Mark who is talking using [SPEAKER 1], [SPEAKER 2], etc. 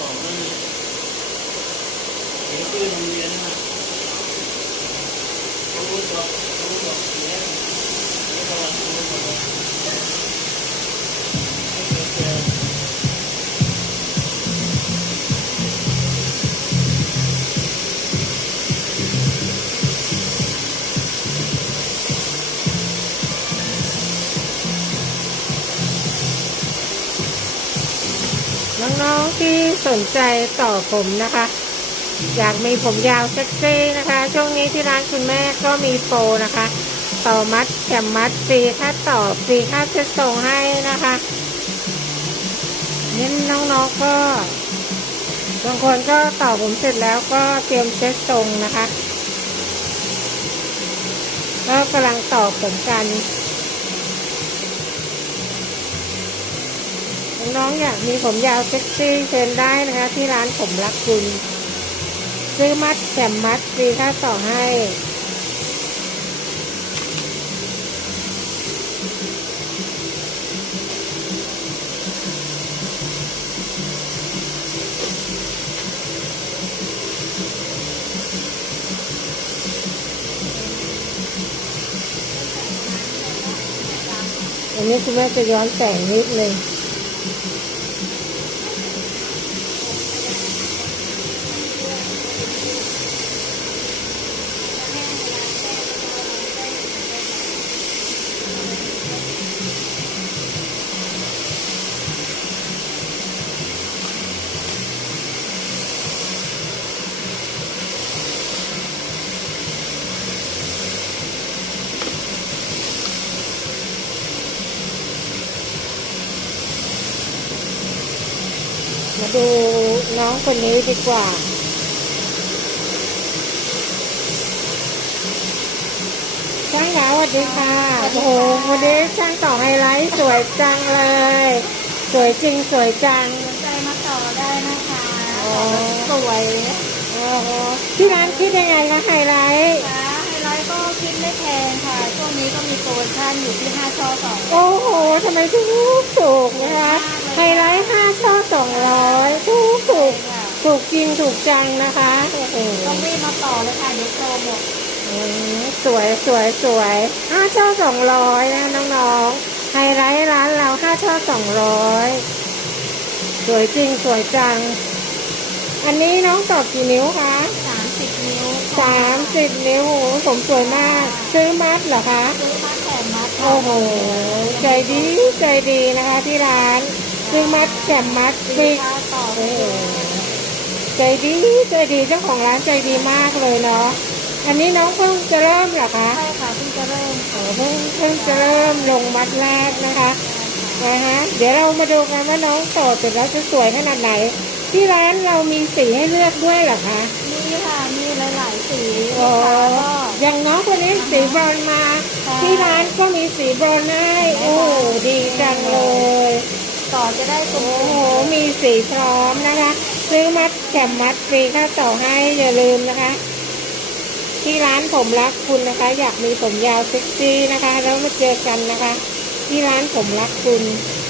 [SPEAKER 1] ต่อมาเห็นชื่อโรงเรียนนะเขารู้บอกเขารู้บอกเสียเขาบอกเขาบอก
[SPEAKER 2] น้องๆที่สนใจต่อผมนะคะ อยากมีผมยาวเซ็กซี่นะคะ ช่วงนี้ที่ร้านคุณแม่ก็มีโปรนะคะ ต่อมัดแถมมัดฟรีค่าต่อฟรีค่าเซ็ตส่งให้นะคะนี่น้องๆก็บางคนก็ต่อผมเสร็จแล้วก็เตรียมเซ็ตส่งนะคะ ก็กำลังต่อผมกัน น้องๆอยากมีผมยาวเซ็กซี่เชิญได้นะคะ ที่ร้านผมรักคุณ ซื้อมัดแถมมัดฟรีค่าต่อให้อันนี้คุณแม่จะย้อนแสงนิดนึง มาดูน้องคนนี้ดีกว่า ช่างขาสวัสดีค่ะ โอ้โหวันนี้ช่างต่อไฮไลท์สวยจังเลย สวยจริงสวยจัง
[SPEAKER 3] สนใจมาต่อได้นะคะ
[SPEAKER 2] อ๋อ
[SPEAKER 3] สวย
[SPEAKER 2] โอ้โหที่ร้านคิดยังไงคะไฮไลท์
[SPEAKER 3] ค่ะไฮไลท์ก็คิดไม่แพงค่ะ ช่วงนี้ก็มีโปรโมชั่นอยู่ที่5ช่อสอง
[SPEAKER 2] โอ้โหทำไมถูกถูกนะคะ ไฮไลท์ห้าช่อสองร้อยถูกถูก
[SPEAKER 3] ค่ะ
[SPEAKER 2] ถูกจริงถูกจังนะคะโอ้โห
[SPEAKER 3] ต้องรีบมาต่อเลยค่ะเดี๋ยวโปรหมด
[SPEAKER 2] อืมสวยสวยสวยห้าช่อสองร้อยนะน้องๆไฮไลท์ร้านเราห้าช่อสองร้อยสวยจริงสวยจัง อันนี้น้องตอบกี่นิ้วคะ
[SPEAKER 3] 30นิ้ว
[SPEAKER 2] สามสิบนิ้วโอ้โหผมสวยมาก ซื้อมัดเหรอคะ
[SPEAKER 3] ซื้อมาแถมมัดค่ะ
[SPEAKER 2] โอ้โห ใจดีใจดีนะคะที่ร้าน ซื้อมัดแถมมัดฟรี
[SPEAKER 3] ค่าต่อ
[SPEAKER 2] โอ้โหใจดีใจดีเจ้าของร้านใจดีมากเลยเนาะอันนี้น้องเพิ่งจะเริ่มเหรอคะ
[SPEAKER 3] ใช่ค่ะเพิ่งจะเริ่ม
[SPEAKER 2] โอ้เพิ่งเพิ่งจะเริ่มลงมัดแรกนะคะนะฮะเดี๋ยวเรามาดูกันว่าน้องโตเสร็จแล้วจะสวยขนาดไหน ที่ร้านเรามีสีให้เลือกด้วยเหรอคะ
[SPEAKER 3] มีค่ะมีหลายๆสี
[SPEAKER 2] โอ้
[SPEAKER 3] ลูกค้าก็
[SPEAKER 2] อย่างน้องคนนี้สีบรอนซ์มา
[SPEAKER 3] ค่ะ
[SPEAKER 2] ที่ร้านก็มีสีบรอนซ์ให้โอ้ดีจังเลย
[SPEAKER 3] ต่อจะได้กลม
[SPEAKER 2] โอ้โหมีสีพร้อมนะคะ ซื้อมัดแถมมัดฟรีค่าต่อให้อย่าลืมนะคะ ที่ร้านผมรักคุณนะคะ อยากมีผมยาวเซ็กซี่นะคะ แล้วมาเจอกันนะคะ ที่ร้านผมรักคุณ
[SPEAKER 3] ๆ